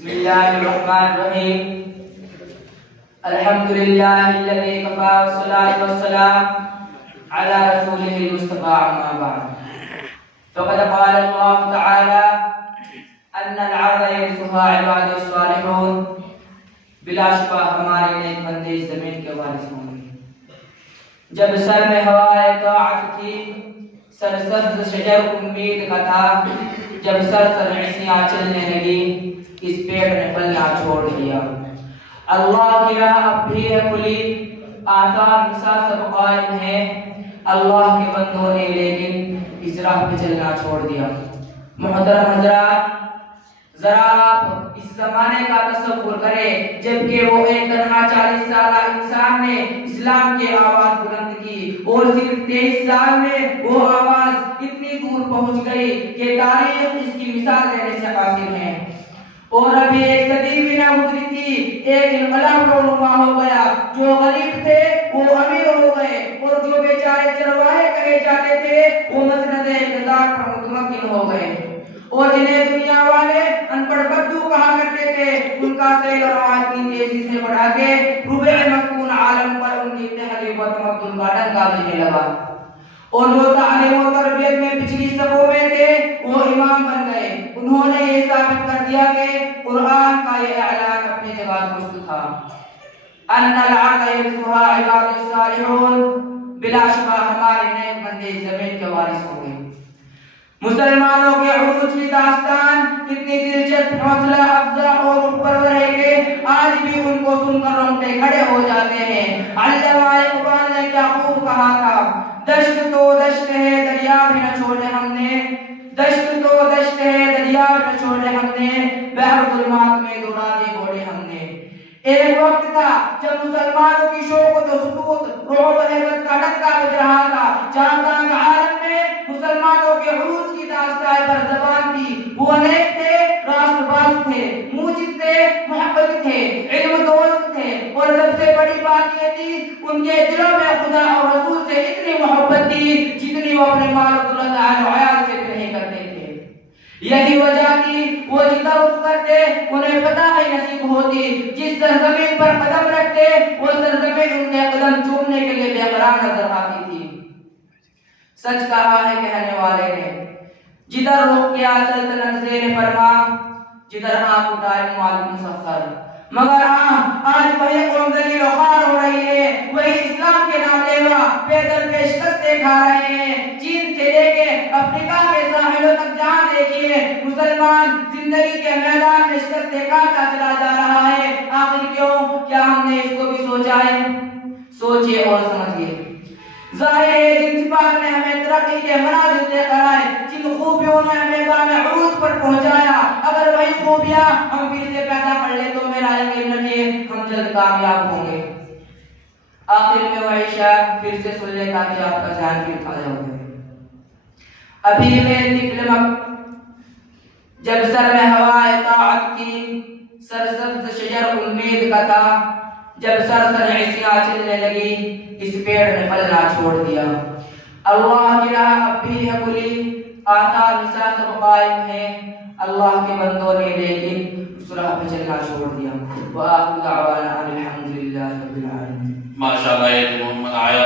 بسم الله الرحمن الرحيم. الحمد لله الذي كفى والصلاة والسلام على رسوله المصطفى. أما بعد فقد قال الله تعالى أن الأرض يرثها عبادي الصالحون. بلا شبہ ہمارے نیک بندے اس زمین کے وارث ہوں گے. جب سر میں ہوائے طاعت تھی، سرسبز شجر امید کا تھا، جب سرسبزیاں چلنے لگی، اس پیڑ نے پھلنا چھوڑ دیا. اللہ کی راہ اب بھی ہے کھلی، آثار نساء سب قائم ہے. اللہ کے بندوں نے لیکن اس راہ پہ چلنا چھوڑ دیا. محترم حضرات، ذرا آپ اس زمانے کا تصور کریں جبکہ وہ ایک تنہا 40 سالہ انسان نے اسلام کی آواز بلند کی اور صرف 23 سال میں وہ آواز اتنی دور پہنچ گئی کہ تاریخ اس کی مثال دینے سے قاصر ہے. اور ابھی ایک صدی بھی نہ گزری تھی، ایک انقلاب رونما ہو گیا. جو غریب تھے وہ امیر ہو گئے اور جو بیچارے چرواہے کہے جاتے تھے وہ مسند اقتدار پر متمکن ہو گئے. اور جنہیں دنیا والے ان پڑھ بدو کہا کرتے تھے، ان کا سیل اور آواز کی تیزی سے بڑھا کے ربع مسکون عالم پر ان کی تحریک و تمدن کا ڈنکا بجنے لگا. اور جو تعلیم و تربیت میں پچھلی صفوں میں تھے وہ امام بن گئے. انہوں نے یہ ثابت کر دیا کہ قرآن کا یہ اعلان اپنی جگہ درست تھا، ان الارض یرثها عبادی الصالحون. بلا شبہ ہمارے نیک بندے زمین کے وارث ہوں گے. مسلمانوں کے عروج کی داستان اتنی دلچسپ، حوصلہ افزا اور پرور ہے کہ آج بھی ان کو سن کر رونگٹے کھڑے ہو جاتے ہیں. علامہ اقبال نے کیا خوب کہا تھا، دشت تو دشت ہے دریا بھی نہ چھوڑے ہم نے، دشت تو دشت ہے دریا بھی نہ چھوڑے ہم نے، بحر ظلمات میں دوڑا دی گھوڑے ہم نے. ایک وقت تھا جب مسلمانوں کی شوق و سطوت رعب ہیبت کا ڈنکا بج رہا تھا. چاندان عالم میں مسلمانوں کے عروج کی داستان پر زبان تھی. وہ نیک تھے، راست باز تھے، موجد تھے، محبت تھے، علم دوست تھے. اور سب سے بڑی بات یہ تھی ان کے دلوں میں خدا اور رسول سے اتنی محبت تھی جتنی وہ اپنے مال و دولت اہل و عیال سے بھی نہیں کرتے تھے. یہی وجہ تھی وہ جدھر رخ کرتے انہیں فتح ہی نصیب ہوتی. جس سرزمین پر قدم رکھتے وہ سرزمین ان کے قدم چومنے کے لیے بے قرار نظر آتی تھی. سچ کہا ہے کہنے والے نے، جدھر رخ کیا سلطنت زیر فرما، جدھر آنکھ اٹھائے مالک مسخر. مگر آج وہی قوم ذلیل و خوار ہو رہی ہے، وہی اسلام کے نام لیوا پیدل پہ شکستیں کھا رہے ہیں. چین سے لے کے افریقہ کے ساحلوں تک جہاں دیکھیے مسلمان زندگی کے میدان میں شکستیں کھاتا چلا جا رہا ہے. آخر کیوں؟ کیا ہم نے اس کو بھی سوچا ہے؟ سوچئے اور سمجھئے. ظاہر ہے جن صفات نے ہمیں ترقی کے منازل طے کرائے، جن خوبیوں نے ہمیں بام عروج پر پہنچایا، اگر وہی خوبیاں ہم پھر سے پیدا کر لیں تو میرا یقین رکھیے ہم جلد کامیاب ہوں گے. آخر میں وہی شاید پھر سے سن لے تاکہ آپ کا ذہن پھر تازہ ہو جائے. ابھی میری فلم جب سر میں ہوائے طاعت کی، سرسبز شجر امید کا تھا، جب سرسبزیاں چلنے لگی، اس پیڑ نے پھلنا چھوڑ دیا. اللہ کی راہ اب بھی ہے کھلی، آثار نساء سب قائم ہے. اللہ کے بندوں نے لیکن اس راہ پہ چلنا چھوڑ دیا. وآخر دعوانا الحمدللہ رب العالمین. ماشاءاللہ.